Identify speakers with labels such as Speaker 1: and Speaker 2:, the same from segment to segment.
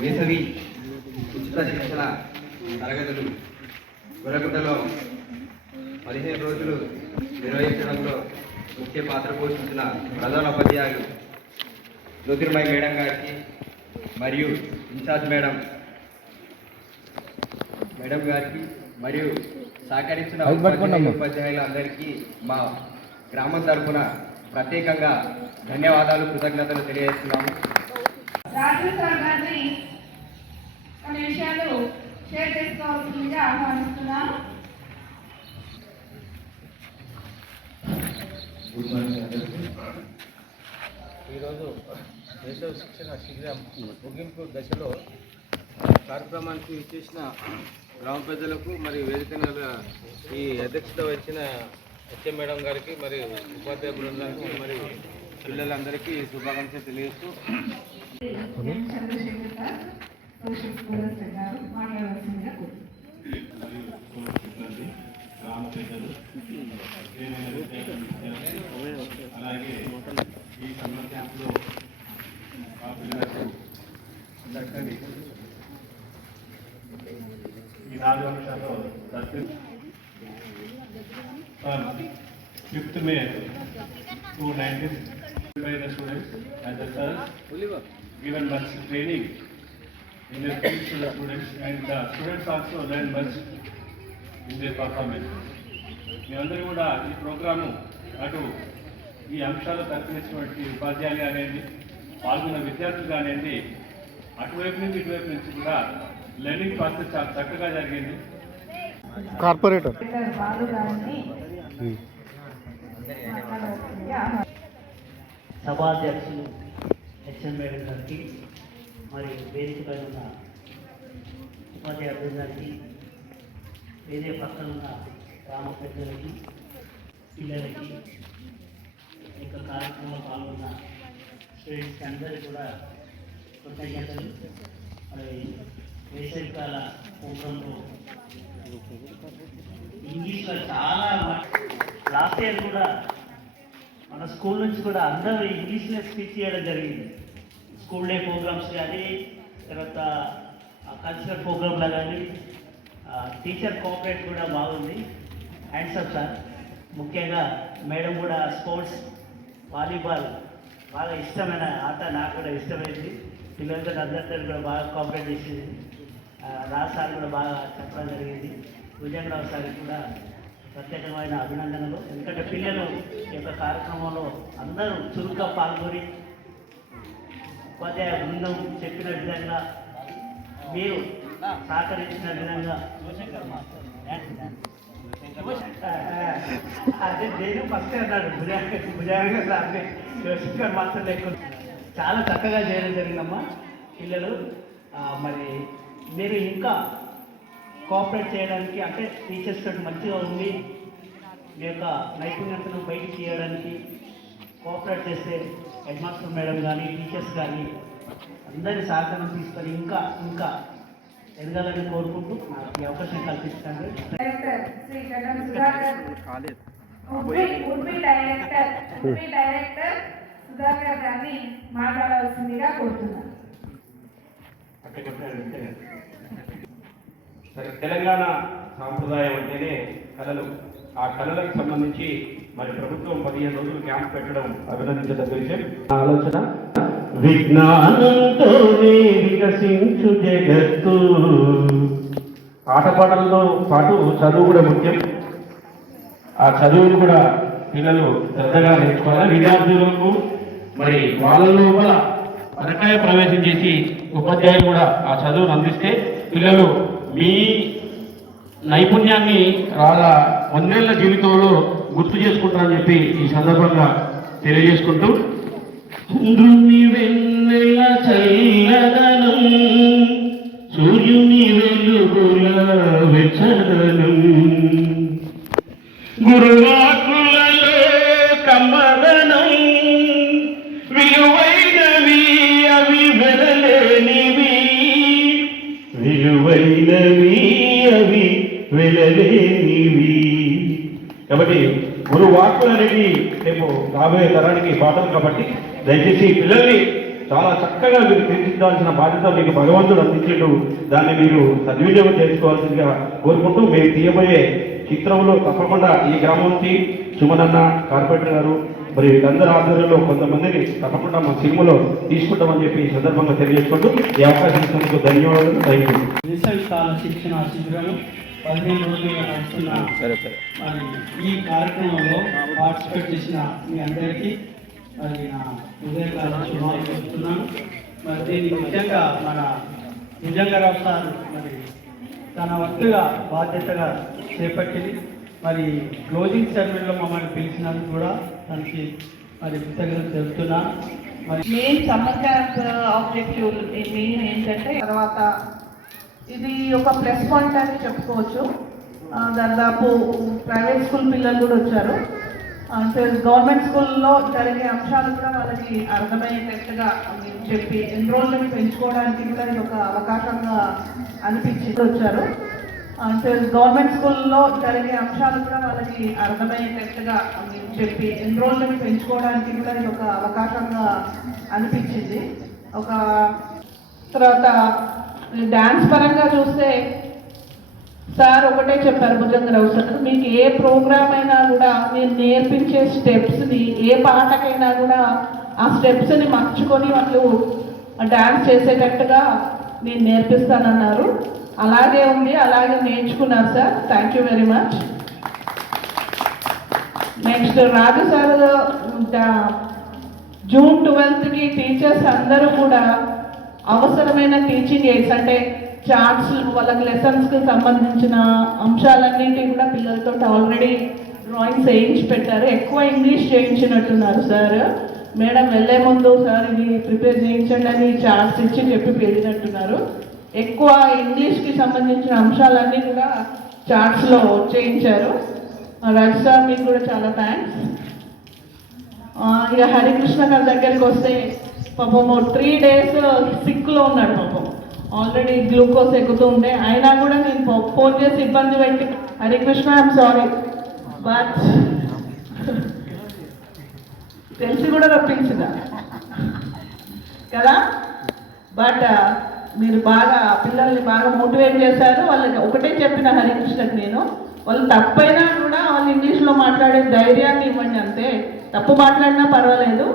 Speaker 1: వేసవి ఉచిత శిక్షణ తరగతులు గురగుట్టలో పదిహేను రోజులు నిర్వహించడంలో ముఖ్య పాత్ర పోషించిన ప్రధాన ఉపాధ్యాయులు జ్యోతిర్మయ్ మేడం గారికి మరియు ఇన్ఛార్జ్ మేడం మేడం గారికి మరియు సహకరించిన ఉపాధ్యాయులు ఉపాధ్యాయులందరికీ మా గ్రామం తరఫున ప్రత్యేకంగా ధన్యవాదాలు కృతజ్ఞతలు తెలియజేస్తున్నాము.
Speaker 2: గారిని కొన్ని విషయాలు షేర్ చేసుకోవాల్సిందిగా ఆహ్వానిస్తున్నాను.
Speaker 3: ఈరోజు వేసవి శిక్షణ శిబిరం ముగింపు దశలో కార్యక్రమానికి ఇచ్చేసిన గ్రామ పెద్దలకు మరియు వేదిక ఈ అధ్యక్షత వహించిన హెచ్ఎం మేడం గారికి మరియు ఉపాధ్యాయ బృందానికి మరియు పిల్లలందరికీ శుభాకాంక్షలు తెలియజేస్తూ
Speaker 4: గ్రామ అలాగే ఈ సమ్మర్ క్యాంప్లో ఆ పిల్లలకు చక్కని ఈ నాలుగు అంశాల్లో fifth May nineteen by the students and the sir given much training in their skills to the students and the students also learn much in their performance. మీ అందరూ కూడా ఈ ప్రోగ్రాము అటు ఈ అంశాలు తర్పించినటువంటి ఉపాధ్యాయులు కానివ్వండి పాల్గొన్న విద్యార్థులు కానివ్వండి అటువైపు నుంచి ఇటువైపు నుంచి కూడా లెర్నింగ్ ప్రాసెస్ చాలా చక్కగా జరిగింది
Speaker 5: కార్పొరేటర్
Speaker 2: డాక్టర్ బాలు గారిని మాట్లాడవలసిందిగా ఆహ్వానిస్తున్నాను.
Speaker 6: సభాధ్యక్షులు హెచ్ఎం మేడం గారికి మరి వేదికపై ఉన్న ఉపాధ్యాయ బృందానికి వేరే పక్కన ఉన్న గ్రామ పెద్దలకి పిల్లలకి ఇంకా కార్యక్రమంలో పాల్గొన్న స్టూడెంట్స్కి అందరికీ కూడా కృతజ్ఞతలు. మరి వేసవికాల ప్రోగ్రాంలో ఇంగ్లీష్లో చాలా లాస్ట్ ఇయర్ కూడా స్కూల్ నుంచి కూడా అందరూ ఇంగ్లీష్లో స్పీచ్ చేయడం జరిగింది. స్కూల్ డే ప్రోగ్రామ్స్ కానీ తర్వాత కల్చరల్ ప్రోగ్రామ్లో కానీ టీచర్ కోఆపరేట్ కూడా బాగుంది. హ్యాండ్స్ అప్ సార్ ముఖ్యంగా మేడం కూడా స్పోర్ట్స్ వాలీబాల్ బాగా ఇష్టమైన ఆట నాకు కూడా ఇష్టమైంది. పిల్లలతో అందరితో కూడా బాగా కోఆపరేట్ చేసింది. ఆ, రాజ్ సార్ కూడా బాగా చెప్పడం జరిగింది. భుజంగరావు సార్ కూడా ప్రత్యేకమైన అభినందనలు. ఎందుకంటే పిల్లలు ఈ యొక్క కార్యక్రమంలో అందరూ చురుగ్గా పాల్గొని ఉపాధ్యాయ బృందం చెప్పిన విధంగా మీరు సహకరించిన విధంగా అదే నేను ఫస్ట్ అన్నాడు భుజంగ భుజంగ సార్ని శివశంకర్ మాస్టర్ లేకుండా. చాలా చక్కగా చేయడం జరిగిందమ్మా. పిల్లలు మరి మీరు ఇంకా కోఆపరేట్ చేయడానికి అంటే టీచర్స్ తోటి మంచిగా ఉండి మీ యొక్క నైపుణ్యతను బయటికి తీయడానికి కోఆపరేట్ చేస్తే హెడ్ మాస్టర్ మేడం కానీ టీచర్స్ కానీ అందరి సహకారం తీసుకొని ఇంకా ఇంకా ఎదగాలని కోరుకుంటూ నాకు ఈ అవకాశం కల్పిస్తాను.
Speaker 2: డైరెక్టర్ శ్రీ గడ్డం సుధాకర్. గారిని మాట్లాడవలసిందిగా కోరుతున్నాను.
Speaker 4: తెలంగాణ సాంప్రదాయం అంటేనే కళలు. ఆ కళలకు సంబంధించి మరి ప్రభుత్వం పదిహేను రోజులు క్యాంప్ పెట్టడం అభినందించదగ్గ విషయం. ఆలోచన విజ్ఞానంతోనే వికసించు జగత్తు. ఆటపాటలతో పాటు చదువు కూడా ముఖ్యం. ఆ చదువును కూడా పిల్లలు శ్రద్ధగా నేర్చుకోవాలి. విద్యార్థులకు మరి వాళ్ళలో లోపల పరకాయ ప్రవేశం చేసి ఉపాధ్యాయులు కూడా ఆ చదువును అందిస్తే పిల్లలు మీ
Speaker 7: నైపుణ్యాన్ని రాగా వందేళ్ళ జీవితంలో గుర్తు చేసుకుంటారని చెప్పి ఈ సందర్భంగా తెలియజేసుకుంటూ చల్లగా అవి కాబట్టి గురు వాక్కులు అనేవి రేపు రాబోయే తరానికి పాఠం కాబట్టి దయచేసి పిల్లల్ని చాలా చక్కగా మీరు తీర్చిదిద్దాల్సిన బాధ్యత మీకు భగవంతుడు అందించడు. దాన్ని మీరు సద్వినియోగం చేసుకోవాల్సిందిగా కోరుకుంటూ మేము తీయబోయే చిత్రంలో తప్పకుండా ఈ గ్రామం నుంచి సుమనన్న కార్పొరేటర్ గారు మరి వీళ్ళందరి ఆధ్వర్యంలో కొంతమందిని తప్పకుండా మా సినిమాలో తీసుకుంటామని చెప్పి ఈ సందర్భంగా తెలియజేసుకుంటూ ఈ అవకాశం ఇచ్చినందుకు ధన్యవాదాలు. థ్యాంక్ యూ
Speaker 8: శిక్షణ శిబిరాలు పదిహేను రోజులుగా నడుస్తున్న మరి ఈ కార్యక్రమంలో పార్టిసిపేట్ చేసిన మీ అందరికీ మరి నా హృదయకాల శుభాలు చెప్తున్నాను మరి దీన్ని నిజంగా మన నిజంగారావు సార్ మరి తన వంతుగా బాధ్యతగా చేపట్టింది. మరి క్లోజింగ్ సెరమనీలో మమ్మల్ని పిలిచినందుకు కూడా తనకి మరి కృతజ్ఞతలు చెబుతున్నాను మరి
Speaker 2: మెయిన్ క్యాంప్ ఆబ్జెక్టివ్ మెయిన్ ఏంటంటే తర్వాత ఇది ఒక ప్లస్ పాయింట్ అని చెప్పుకోవచ్చు. దాదాపు ప్రైవేట్ స్కూల్ పిల్లలు కూడా వచ్చారు. అంటే గవర్నమెంట్ స్కూల్లో జరిగే అంశాలు కూడా వాళ్ళకి అర్థమయ్యేటట్టుగా మీరు చెప్పి ఎన్రోల్మెంట్ పెంచుకోవడానికి కూడా ఇది ఒక అవకాశంగా అనిపించి వచ్చారు. అంటే గవర్నమెంట్ స్కూల్లో జరిగే అంశాలు కూడా వాళ్ళకి అర్థమయ్యేటట్టుగా మీరు చెప్పి ఎన్రోల్మెంట్ పెంచుకోవడానికి కూడా ఇది ఒక అవకాశంగా అనిపించింది. ఒక తర్వాత డ్యాన్స్ పరంగా చూస్తే సార్ ఒకటే చెప్పారు భుజంగరావు సార్ మీకు ఏ ప్రోగ్రామ్ అయినా కూడా మీరు నేర్పించే స్టెప్స్ని ఏ పాటకైనా కూడా ఆ స్టెప్స్ని మర్చుకొని వాళ్ళు డ్యాన్స్ చేసేటట్టుగా నేను నేర్పిస్తానన్నారు. అలాగే ఉంది అలాగే నేర్చుకున్నారు sir. Thank you very much next Raju sir June ట్వెల్త్కి teachers అందరూ కూడా అవసరమైన టీచింగ్ ఎయిడ్స్ అంటే చార్ట్స్ వాళ్ళకి లెసన్స్కి సంబంధించిన అంశాలన్నింటినీ కూడా పిల్లలతో ఆల్రెడీ డ్రాయింగ్స్ వేయించి పెట్టారు. ఎక్కువ ఇంగ్లీష్ చేయించినట్టున్నారు సార్ మేడం వెళ్ళే ముందు సార్ ఇది ప్రిపేర్ చేయించండి అని చార్ట్స్ ఇచ్చి చెప్పి వెళ్ళినట్టున్నారు. ఎక్కువ ఇంగ్లీష్కి సంబంధించిన అంశాలన్నీ కూడా చార్ట్స్లో చేయించారు. రాజు సార్ మీకు కూడా చాలా థ్యాంక్స్ ఇక హరికృష్ణ గారి దగ్గరికి వస్తే పాపము త్రీ డేస్ సిక్లో ఉన్నాడు పాపం. ఆల్రెడీ గ్లూకోజ్ ఎక్కుతూ ఉండే. అయినా కూడా నేను ఫోన్ చేసి ఇబ్బంది పెట్టి హరికృష్ణ ఐఎమ్ సారీ బట్ తెలిసి కూడా రప్పించిన. కదా? బట్ uh, మీరు బాగా పిల్లల్ని బాగా మోటివేట్ చేశారు. వాళ్ళకి ఒకటే చెప్పిన హరికృష్ణకి నేను. వాళ్ళు తప్పైనా కూడా వాళ్ళు ఇంగ్లీష్లో మాట్లాడే ధైర్యాన్ని ఇవ్వండి అంతే. తప్పు మాట్లాడినా పర్వాలేదు.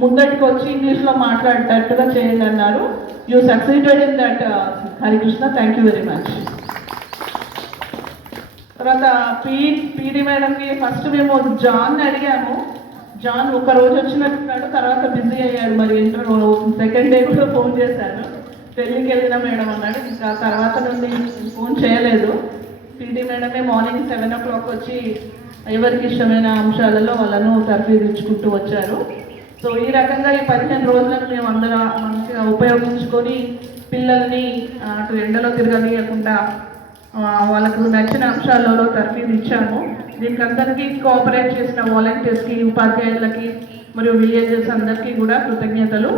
Speaker 2: ముందటికి వచ్చి ఇంగ్లీష్లో మాట్లాడేటట్టుగా చేయండి అన్నారు you succeeded in that Harikrishna thank you very much తర్వాత పీ పీడి మేడంకి ఫస్ట్ మేము జాన్ అడిగాము. జాన్ ఒక రోజు వచ్చినట్టున్నాడు తర్వాత బిజీ అయ్యాడు. మరి ఇంటర్ సెకండ్ డే కూడా ఫోన్ చేశాను. పెళ్ళికి వెళ్ళిన మేడం అన్నాడు. ఇంకా తర్వాత నుండి ఫోన్ చేయలేదు. పీడి మేడమే మార్నింగ్ సెవెన్ ఓ క్లాక్ వచ్చి ఎవరికి ఇష్టమైన అంశాలలో వాళ్ళను తర్ఫీదించుకుంటూ వచ్చారు. సో ఈ రకంగా ఈ పదిహేను రోజులను మేము అందరం మంచిగా ఉపయోగించుకొని పిల్లల్ని అటు ఎండలో తిరగనీయకుండా వాళ్ళకు నచ్చిన అంశాలలో తరఫీ ఇచ్చాము దీనికి అందరికీ కోఆపరేట్ చేసిన వాలంటీర్స్కి ఉపాధ్యాయులకి మరియు విలేజెస్ అందరికీ కూడా కృతజ్ఞతలు.